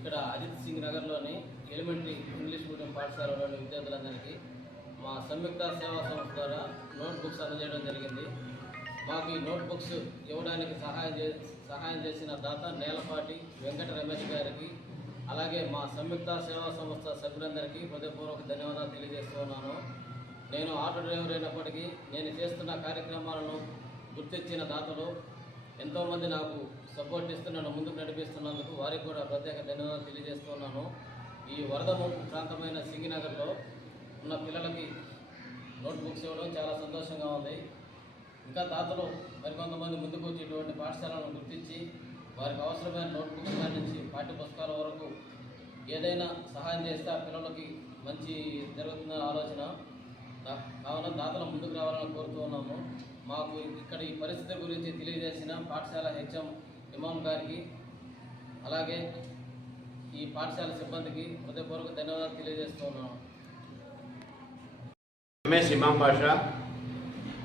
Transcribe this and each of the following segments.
ఇక్కడ అజిత్ సింగ్ నగర్లోని elementary English medium పాఠశాలలోని విద్యార్థులందరికీ మా సంయుక్త సేవా సంస్థ ద్వారా నోట్బుక్స్ అందజేయడం జరిగింది. మాకు ఈ నోట్బుక్స్ ఇవ్వడానికి సహాయం చేసిన దాత నేలపాటి వెంకట రమేష్ గారికి, అలాగే మా సంయుక్త సేవా సంస్థ సభ్యులందరికీ హృదయపూర్వక ధన్యవాదాలు తెలియజేస్తున్నాను. నేను ఆటో డ్రైవర్ అయినప్పటికీ నేను చేస్తున్న కార్యక్రమాలను గుర్తించిన దాతలు ఎంతోమంది నాకు సపోర్ట్ ఇస్తూ నన్ను ముందుకు నడిపిస్తున్నందుకు వారికి కూడా ప్రత్యేక ధన్యవాదాలు తెలియజేస్తున్నాను. ఈ వరద ముంపు ప్రాంతమైన సింగినగర్లో ఉన్న పిల్లలకి నోట్బుక్స్ ఇవ్వడం చాలా సంతోషంగా ఉంది. ఇంకా దాతలు మరికొంతమంది ముందుకు వచ్చి ఇటువంటి పాఠశాలను గుర్తించి వారికి అవసరమైన నోట్బుక్స్ నుంచి పాఠ్య పుస్తకాల వరకు ఏదైనా సహాయం చేస్తే ఆ పిల్లలకి మంచి జరుగుతుందనే ఆలోచన. కావున దాతలు ముందుకు రావాలని కోరుతూ ఉన్నాము. మాకు ఇక్కడ ఈ పరిస్థితి గురించి తెలియజేసిన పాఠశాల హెచ్ఎం ఇమాం గారికి, అలాగే ఈ పాఠశాల సిబ్బందికి హృదయపూర్వక ధన్యవాదాలు తెలియజేస్తున్నాను. ఎంఎస్ ఇమాం బాషా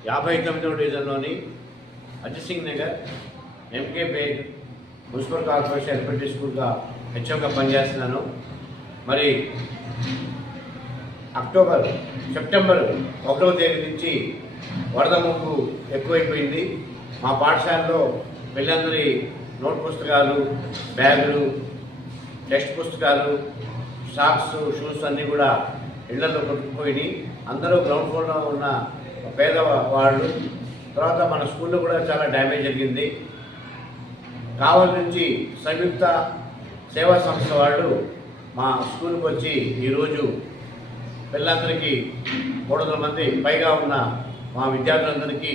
59వ డివిజన్లోని Ajit Singh Nagar MK Baig municipal corporation elementary స్కూల్గా హెచ్ఎంగా పనిచేస్తున్నాను. మరి సెప్టెంబర్ 1వ తేదీ నుంచి వరద ముంపు ఎక్కువైపోయింది. మా పాఠశాలలో పిల్లలందరి నోట్ పుస్తకాలు, బ్యాగులు, టెక్స్ట్ పుస్తకాలు, సాక్స్, షూస్ అన్నీ కూడా ఇళ్లలో కొట్టుకుపోయినాయి. అందరూ గ్రౌండ్ ఫ్లోర్లో ఉన్న పేదవాళ్ళు. తర్వాత మన స్కూల్లో కూడా చాలా డ్యామేజ్ జరిగింది. కావలి నుంచి సంయుక్త సేవా సంస్థ వాళ్ళు మా స్కూల్కి వచ్చి ఈరోజు పిల్లలందరికీ 300 మంది పైగా ఉన్న మా విద్యార్థులందరికీ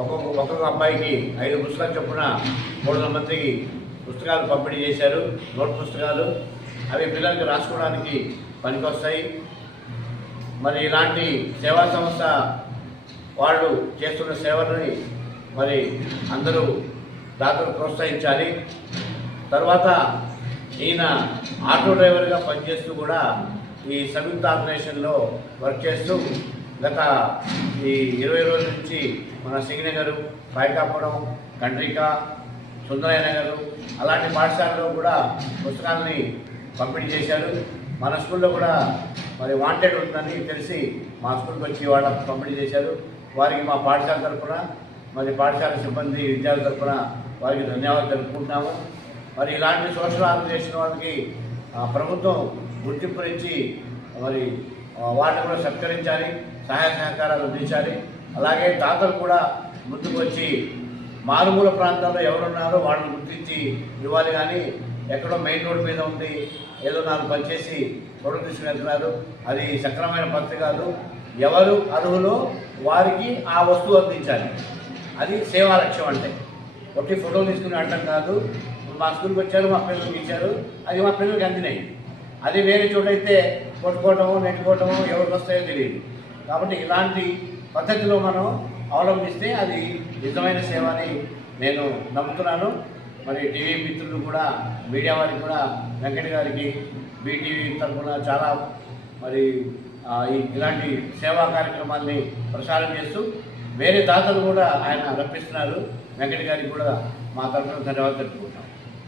ఒక్కొక్క అబ్బాయికి 5 పుస్తకాలు చొప్పున 300 మందికి పుస్తకాలు పంపిణీ చేశారు. నోట్ పుస్తకాలు అవి పిల్లలకి రాసుకోవడానికి పనికొస్తాయి. మరి ఇలాంటి సేవా సంస్థ వాళ్ళు చేస్తున్న సేవలని మరి అందరూ దాతలు ప్రోత్సహించాలి. తర్వాత ఈయన ఆటో డ్రైవర్గా పనిచేస్తూ కూడా ఈ సంయుక్త ఆర్గనైజేషన్లో వర్క్ చేస్తూ గత ఈ 20 రోజుల నుంచి మన సింగనగర్, పైకాపురం, కండ్రిక, సుందరయ్య నగరు అలాంటి పాఠశాలలో కూడా పుస్తకాలని పంపిణీ చేశారు. మన స్కూల్లో కూడా మరి వాంటెడ్ ఉందని తెలిసి మా స్కూల్కి వచ్చి వాళ్ళ పంపిణీ చేశారు. వారికి మా పాఠశాల తరఫున మరి పాఠశాల సిబ్బంది విద్యార్థుల తరఫున వారికి ధన్యవాదాలు తెలుపుకుంటున్నాము. మరి ఇలాంటి సోషల్ ఆర్గనైజేషన్ వాళ్ళకి ప్రభుత్వం గుర్తింపునిచ్చి మరి వాళ్ళని కూడా సత్కరించాలి, సహాయ సహకారాలు అందించాలి. అలాగే దాతలు కూడా ముందుకు వచ్చి మారుమూల ప్రాంతాల్లో ఎవరున్నారో వాళ్ళని గుర్తించి ఇవ్వాలి. కానీ ఎక్కడో మెయిన్ రోడ్ మీద ఉండి ఏదో నాలుగు పనిచేసి పొడవు తీసుకువెళ్తున్నారు. అది సక్రమైన పద్ధతి కాదు. ఎవరు అర్హులో వారికి ఆ వస్తువు అందించాలి. అది సేవా లక్ష్యం అంటే. ఒకటి ఫోటో తీసుకుని అడ్డం కాదు. మా స్కూల్కి వచ్చారు, మా పిల్లలకి ఇచ్చారు, అది మా పిల్లలకి అందినాయి. అది వేరే చోట అయితే కొట్టుకోవటము నెట్టుకోవటము ఎవరికి వస్తాయో తెలియదు. కాబట్టి ఇలాంటి పద్ధతిలో మనం అవలంబిస్తే అది నిజమైన సేవ అని నేను నమ్ముతున్నాను. మరి టీవీ మిత్రులు కూడా, మీడియా వారికి కూడా వెంకట గారికి బీటీవీ తరఫున చాలా మరి ఇలాంటి సేవా కార్యక్రమాల్ని ప్రసారం చేస్తూ వేరే దాతలు కూడా ఆయన రప్పిస్తున్నారు. వెంకట గారికి కూడా మా తరఫున ధన్యవాదాలు తెలుపుకుంటున్నాను.